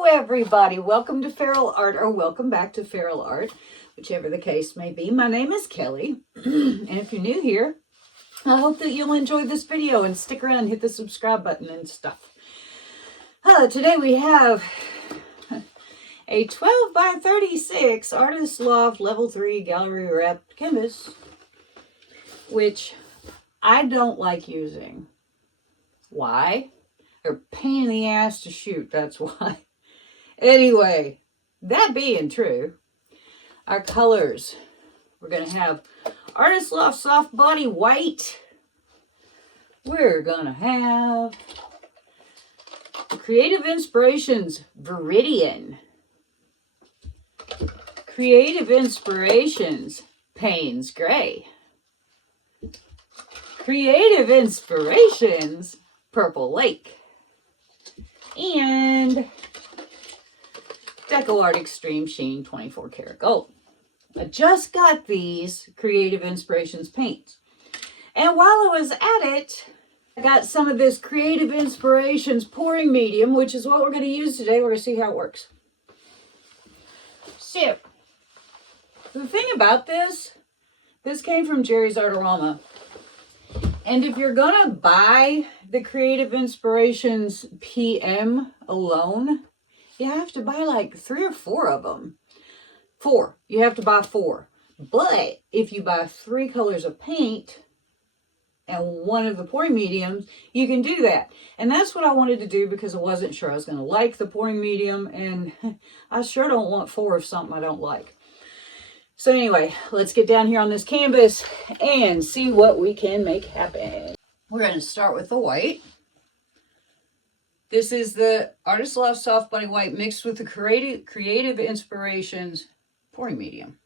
Hello everybody, welcome to Feral Art, or welcome back to Feral Art, whichever the case may be. My name is Kelly, and if you're new here, I hope that you'll enjoy this video and stick around and hit the subscribe button and stuff. Today we have a 12 by 36 Artist Loft Level 3 Gallery Wrapped Canvas, which I don't like using. Why? They're a pain in the ass to shoot, that's why. Anyway, that being true, our colors, we're going to have Artist Loft Soft Body White. We're going to have Creative Inspirations Viridian. Creative Inspirations Payne's Gray. Creative Inspirations Purple Lake. And Deco Art Extreme Sheen 24 karat gold. I just got these Creative Inspirations paints. And while I was at it, I got some of this Creative Inspirations pouring medium, which is what we're going to use today. We're going to see how it works. So, the thing about this came from Jerry's Artorama. And if you're going to buy the Creative Inspirations PM alone, you have to buy like 3 or 4 of them. 4. You have to buy 4. But if you buy 3 colors of paint and 1 of the pouring mediums, you can do that. And that's what I wanted to do because I wasn't sure I was going to like the pouring medium. And I sure don't want 4 of something I don't like. So anyway, let's get down here on this canvas and see what we can make happen. We're going to start with the white. This is the Artist Loft Soft Body White mixed with the Creative Inspirations pouring medium.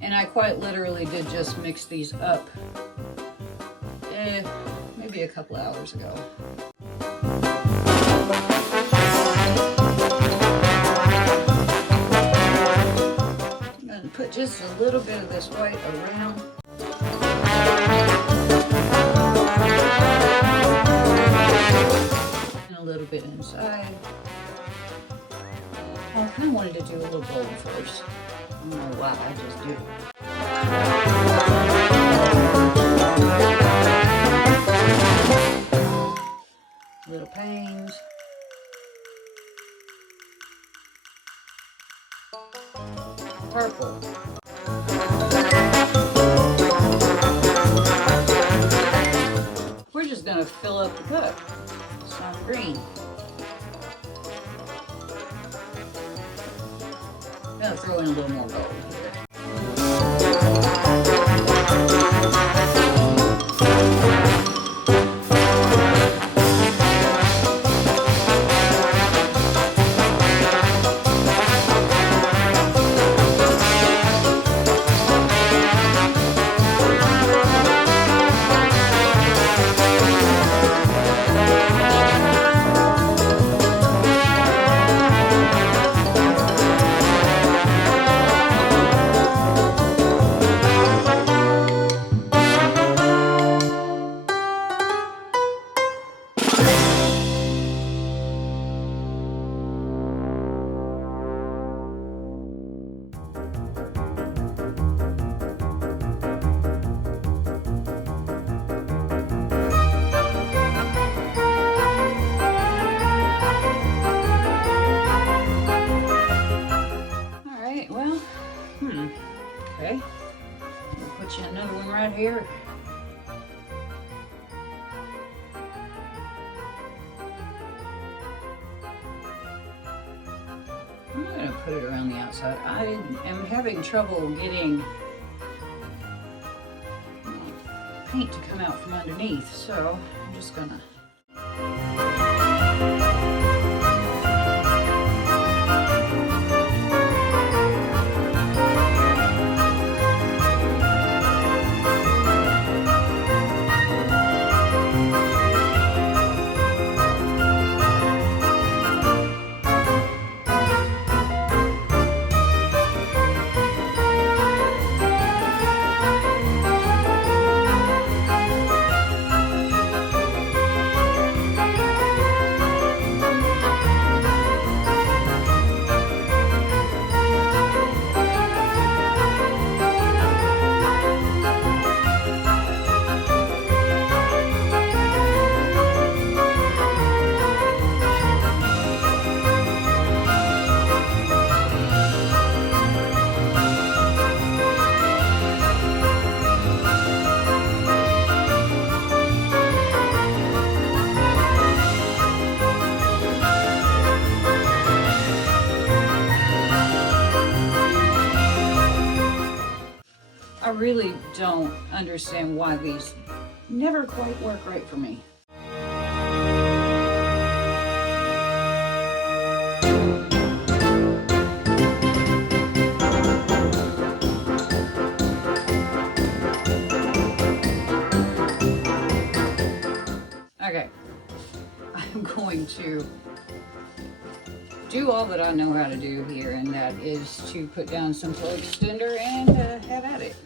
And I quite literally did just mix these up maybe a couple hours ago. I'm going to put just a little bit of this white around. And a little bit inside. Oh, I kind of wanted to do a little gold first. I don't know why, I just do. Little panes. Purple. We're just going to fill up the cup. Some green. I'm going to throw in a little more gold here. Okay, we'll put you another one right here. I'm going to put it around the outside. I am having trouble getting paint to come out from underneath, so I'm just going to really don't understand why these never quite work right for me. Okay, I'm going to do all that I know how to do here, and that is to put down some flow extender and have at it.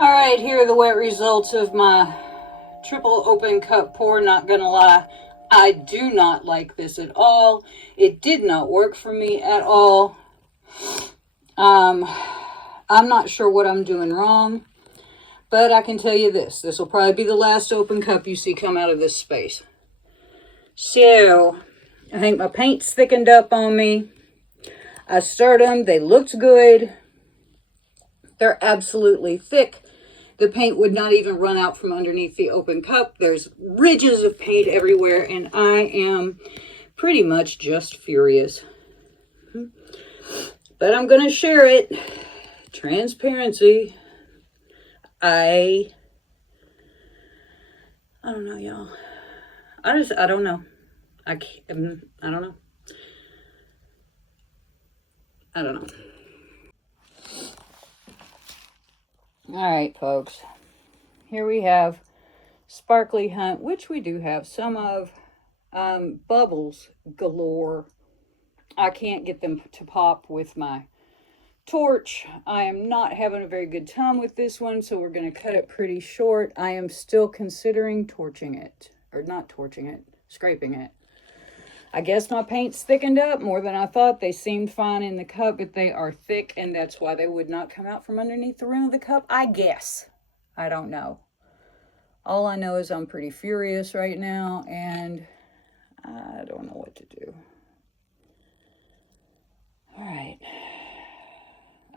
Alright, here are the wet results of my triple open cup pour. Not gonna lie, I do not like this at all. It did not work for me at all. I'm not sure what I'm doing wrong, but I can tell you this. This will probably be the last open cup you see come out of this space. So, I think my paint's thickened up on me. I stirred them. They looked good. They're absolutely thick. The paint would not even run out from underneath the open cup. There's ridges of paint everywhere, and I am pretty much just furious. But I'm going to share it. Transparency. I don't know, y'all. I don't know. I don't know. I don't know. All right, folks. here we have Sparkly Hunt, which we do have some of. Bubbles galore. I can't get them to pop with my torch. I am not having a very good time with this one, so we're going to cut it pretty short. I am still considering torching it. Or not torching it, scraping it. I guess my paint's thickened up more than I thought. They seemed fine in the cup, but they are thick, and that's why they would not come out from underneath the rim of the cup, I guess. I don't know. All I know is I'm pretty furious right now, and I don't know what to do. All right.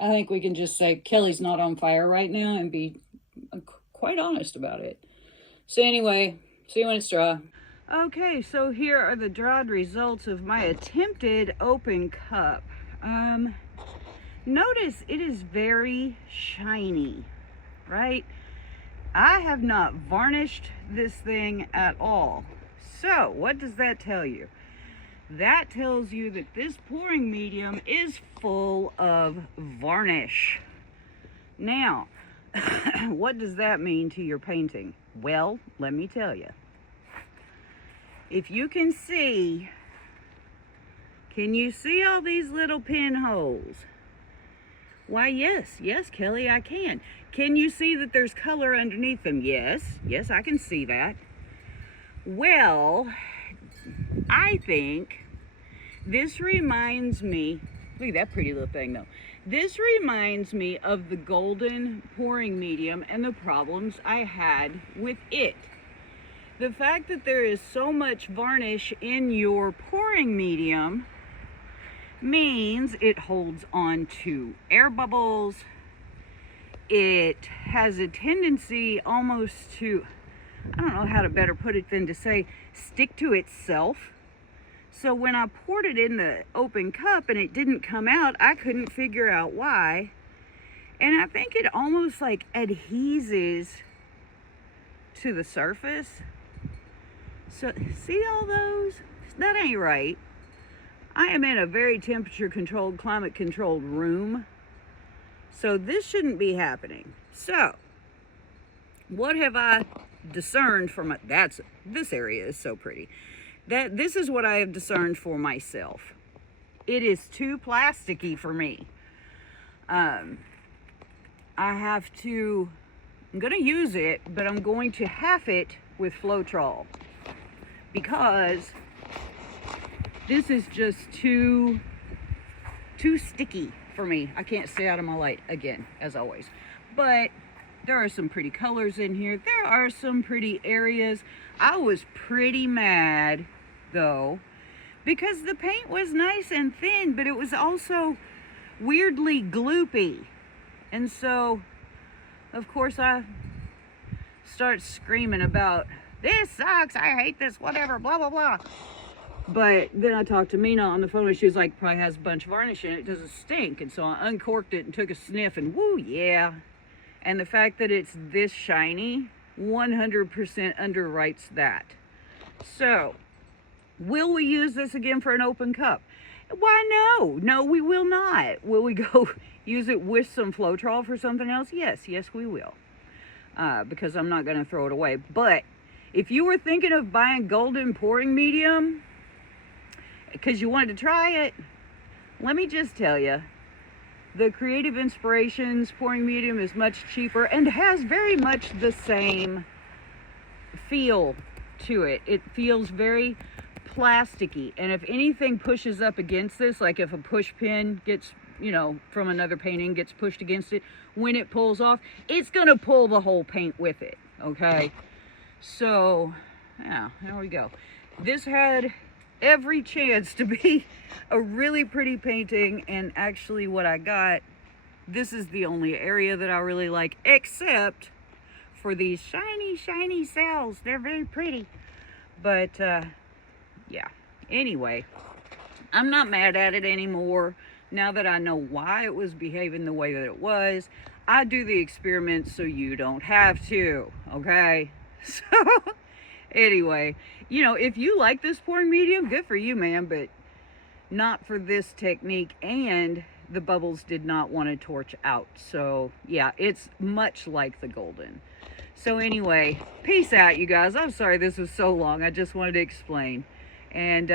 I think we can just say Kelly's not on fire right now and be quite honest about it. So anyway, see you when it's dry. Okay, so here are the dried results of my attempted open cup. Notice it is very shiny, right? I have not varnished this thing at all. So what does that tell you? That tells you that this pouring medium is full of varnish. Now, what does that mean to your painting? Well, let me tell you. If you can see, can you see all these little pinholes? Why, yes, Kelly, I can. Can you see that there's color underneath them? Yes, I can see that. Well, I think this reminds me, look at that pretty little thing though. This reminds me of the golden pouring medium and the problems I had with it. The fact that there is so much varnish in your pouring medium means it holds on to air bubbles. It has a tendency almost to, I don't know how to better put it than to say, stick to itself. So when I poured it in the open cup and it didn't come out, I couldn't figure out why. And I think it almost like adheses to the surface. So see all those? That ain't right. I am in a very temperature controlled, climate controlled room. So this shouldn't be happening. So what have I discerned from it? This area is so pretty. This is what I have discerned for myself. It is too plasticky for me. I'm going to use it, but I'm going to half it with Floetrol because this is just too sticky for me. I can't stay out of my light again, as always. But there are some pretty colors in here. There are some pretty areas. I was pretty mad, though, because the paint was nice and thin, but it was also weirdly gloopy. And so, of course, I start screaming about, this sucks, I hate this, whatever, blah, blah, blah. But then I talked to Mina on the phone, and she was like, probably has a bunch of varnish in it, it doesn't stink. And so I uncorked it and took a sniff, and woo, yeah. And the fact that it's this shiny 100% underwrites that. So, will we use this again for an open cup? Why, no. No, we will not. Will we go use it with some Floetrol for something else? Yes, we will. Because I'm not going to throw it away. But if you were thinking of buying golden pouring medium because you wanted to try it, let me just tell you, the Creative Inspirations pouring medium is much cheaper and has very much the same feel to it. It feels very plasticky, and if anything pushes up against this, like if a push pin gets, from another painting gets pushed against it, when it pulls off, it's gonna pull the whole paint with it, okay? So, yeah, there we go. This had every chance to be a really pretty painting, and actually what I got, this is the only area that I really like, except for these shiny cells. They're very pretty. But, yeah. Anyway, I'm not mad at it anymore. Now that I know why it was behaving the way that it was, I do the experiments so you don't have to, okay? So, anyway, if you like this pouring medium, good for you, man, but not for this technique. And the bubbles did not want to torch out. So yeah, it's much like the golden. So anyway, peace out, you guys. I'm sorry this was so long. I just wanted to explain. And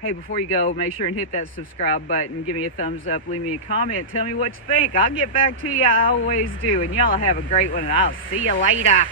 hey, before you go, make sure and hit that subscribe button. Give me a thumbs up. Leave me a comment. Tell me what you think. I'll get back to you. I always do. And y'all have a great one. And I'll see you later.